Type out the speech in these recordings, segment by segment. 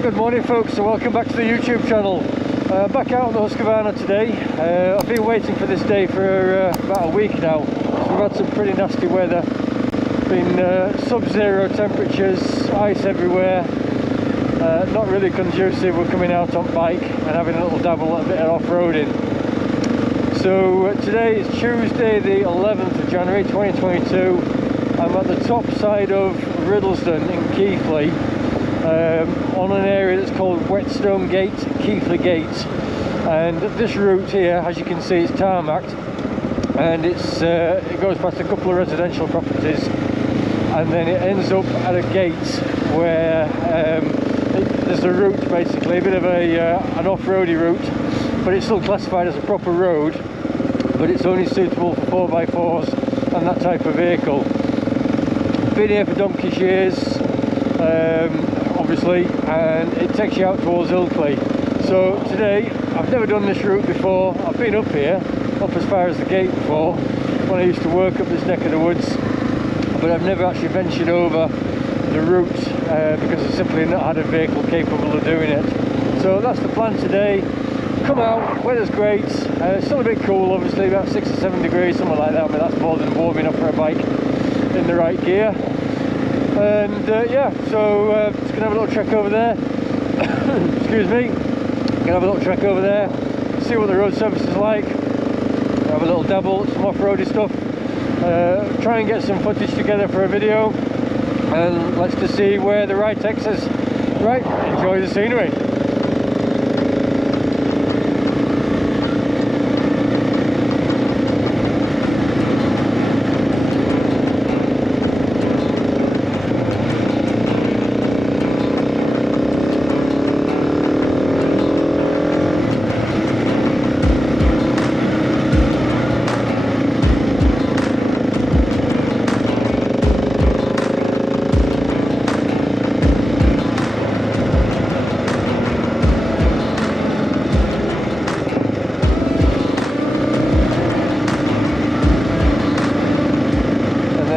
Right, good morning folks, and welcome back to the YouTube channel. Back out on the Husqvarna today. I've been waiting for this day for about a week now. We've had some pretty nasty weather. Been sub-zero temperatures, ice everywhere. Not really conducive. We're coming out on bike and having a little dabble, a bit of off-roading. So today is Tuesday the 11th of January 2022. I'm at the top side of Riddlesden in Keighley, on an area that's called Whetstone Gate, Keighley Gate. And this route here, as you can see, is tarmacked, and it goes past a couple of residential properties, and then it ends up at a gate where there's a route, basically a bit of an off-roady route, but it's still classified as a proper road, but it's only suitable for 4x4s and that type of vehicle. Been here for donkey's years, obviously, and it takes you out towards Ilkley. So today, I've never done this route before. I've been up here, up as far as the gate before, when I used to work up this neck of the woods, but I've never actually ventured over the route because I've simply not had a vehicle capable of doing it. So that's the plan today. Come out, weather's great, still a bit cool obviously, about 6 or 7 degrees, something like that, but that's more than warm enough for a bike in the right gear. And yeah, so just gonna have a little trek over there. Excuse me. Gonna have a little trek over there, see what the road surface is like, have a little dabble, some off-roady stuff, try and get some footage together for a video, and let's just see where the ride takes us. Right, enjoy the scenery.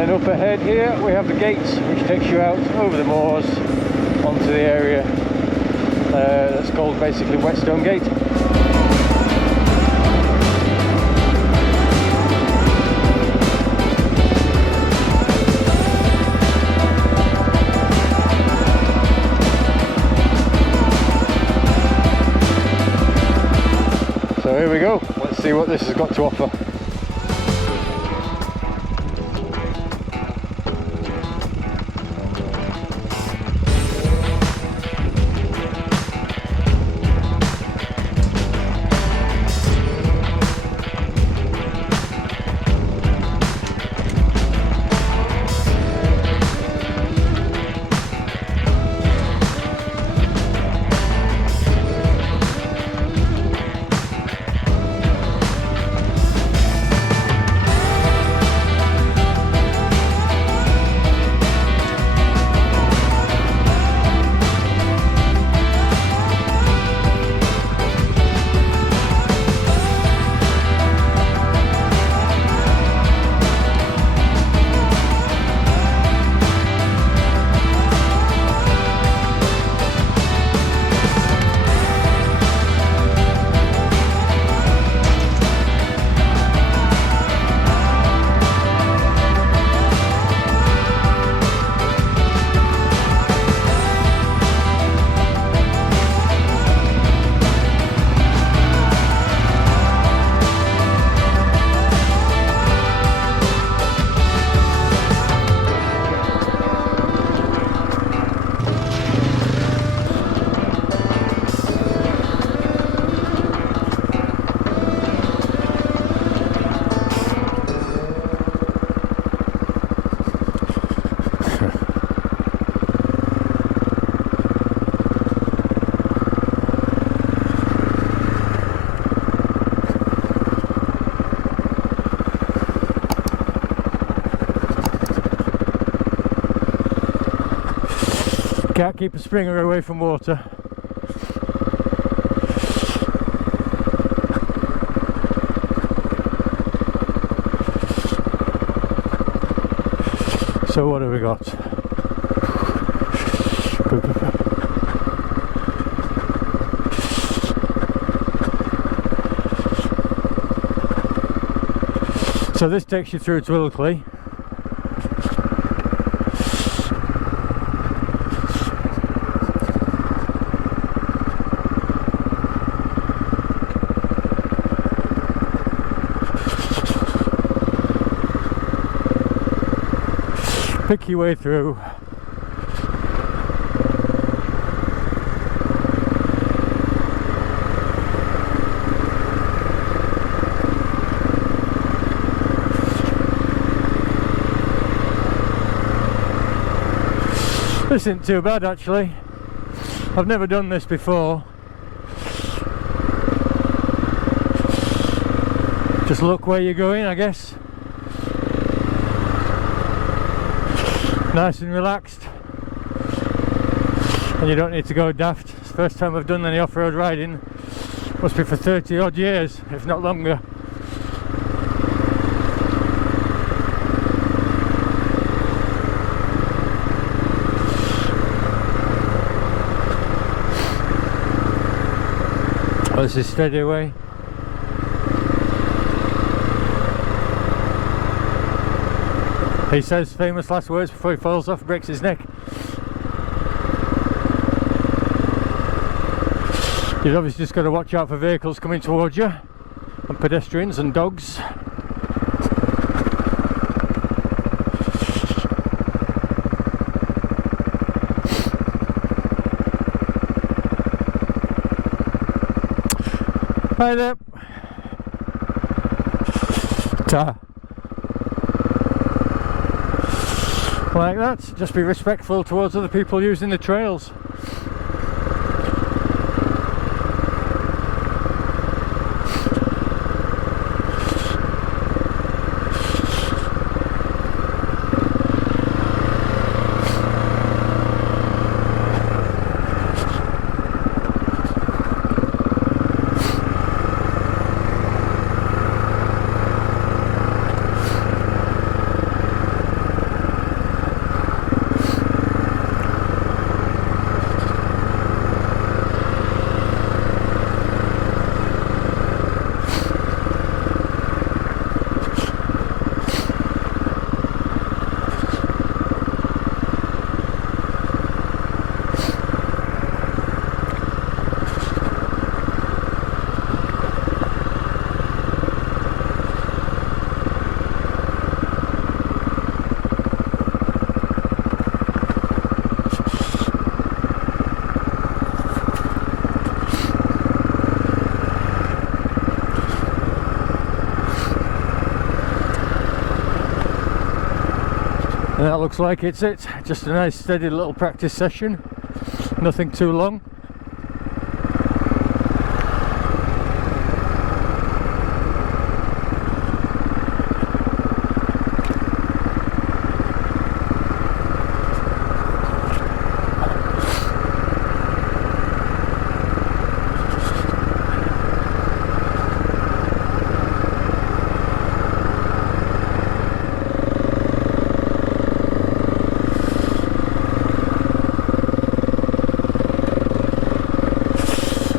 Up ahead here we have the gate, which takes you out over the moors onto the area that's called basically Whetstone Gate. So here we go, let's see what this has got to offer. Can't keep a springer away from water. So what have we got? So this takes you through to Ilkley. Pick your way through. This isn't too bad actually. I've never done this before. Just look where you're going, I guess. Nice and relaxed. And you don't need to go daft. It's the first time I've done any off-road riding. Must be for 30 odd years, if not longer. Oh, this is steady away. He says famous last words before he falls off and breaks his neck. You've obviously just got to watch out for vehicles coming towards you, and pedestrians and dogs. Hi there. Ta. Like that, just be respectful towards other people using the trails. And that looks like it's it. Just a nice steady little practice session. Nothing too long.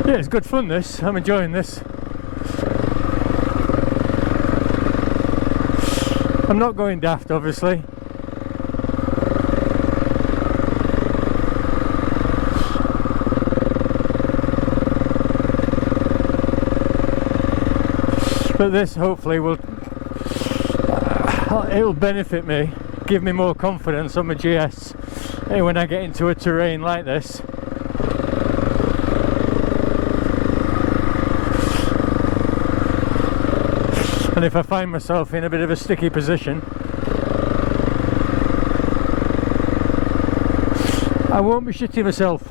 Yeah, it's good fun this. I'm enjoying this. I'm not going daft, obviously. But this hopefully will it'll benefit me, give me more confidence on my GS when I get into a terrain like this. And if I find myself in a bit of a sticky position, I won't be shitting myself.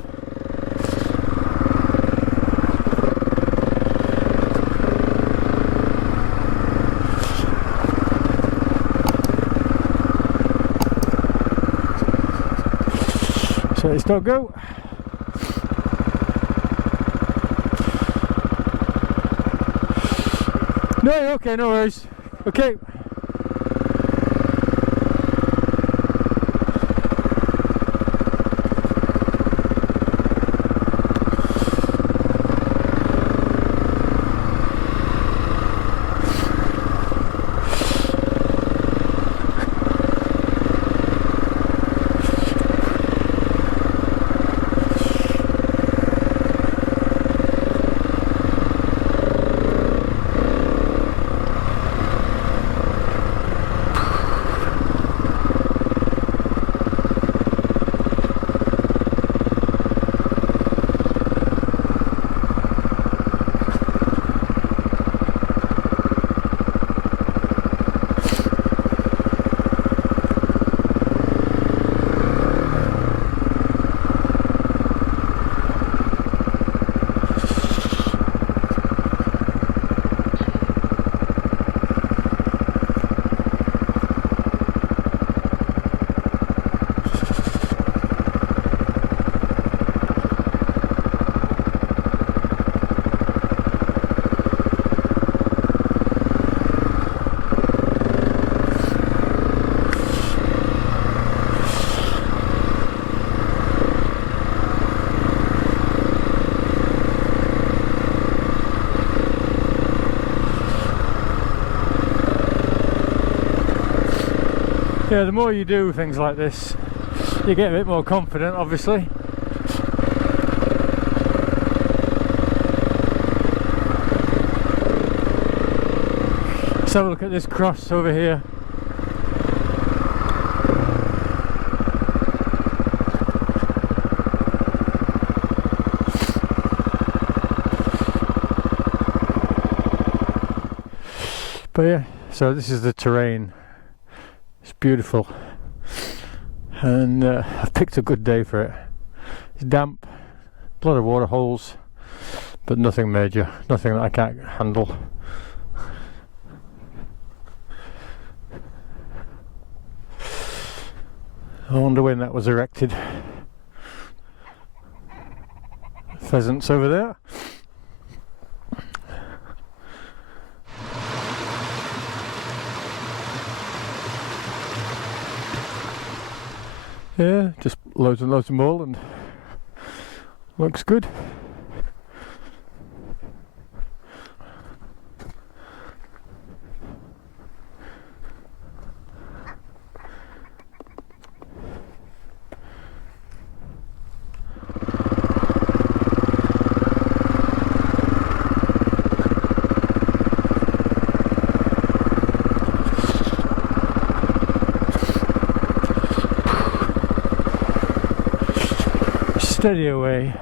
So it's not go. No, okay, no worries. Okay. Yeah, the more you do things like this, you get a bit more confident, obviously. Let's have a look at this cross over here. But yeah, so this is the terrain. It's beautiful, and I've picked a good day for it. It's damp, a lot of water holes, but nothing major, nothing that I can't handle. I wonder when that was erected. Pheasants over there. Yeah, just loads and loads of mold, and looks good. Steady away.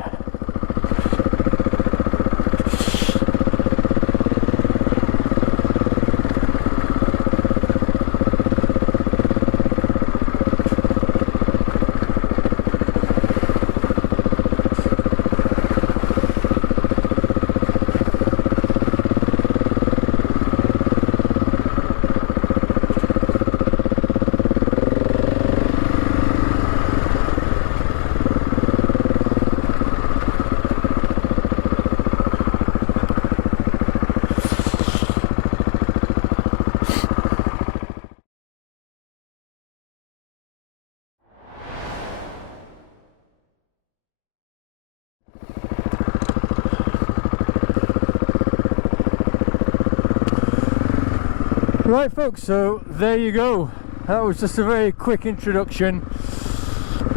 Right folks, so there you go. That was just a very quick introduction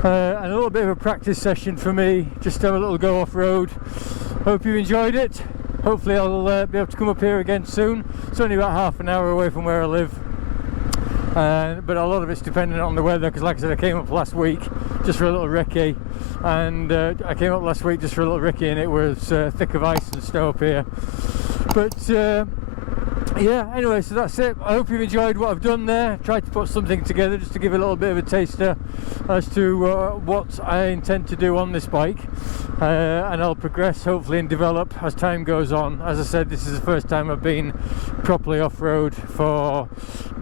and a little bit of a practice session for me, just to have a little go off-road. Hope you enjoyed it. Hopefully I'll be able to come up here again soon. It's only about half an hour away from where I live, but a lot of it's dependent on the weather, because like I said, I came up last week just for a little recce, and I came up last week just for a little recce, and it was thick of ice and snow up here. But yeah, anyway, so that's it. I hope you've enjoyed what I've done there. Tried to put something together just to give a little bit of a taster as to what I intend to do on this bike, and I'll progress hopefully and develop as time goes on. As I said, this is the first time I've been properly off-road for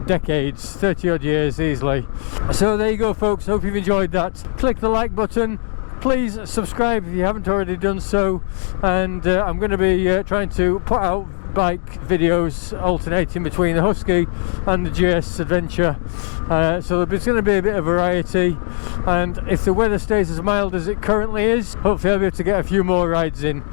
decades, 30 odd years easily. So there you go folks, hope you've enjoyed that. Click the like button, please subscribe if you haven't already done so, and I'm going to be trying to put out bike videos alternating between the Husky and the GS Adventure, so there's going to be a bit of variety, and if the weather stays as mild as it currently is, hopefully I'll be able to get a few more rides in.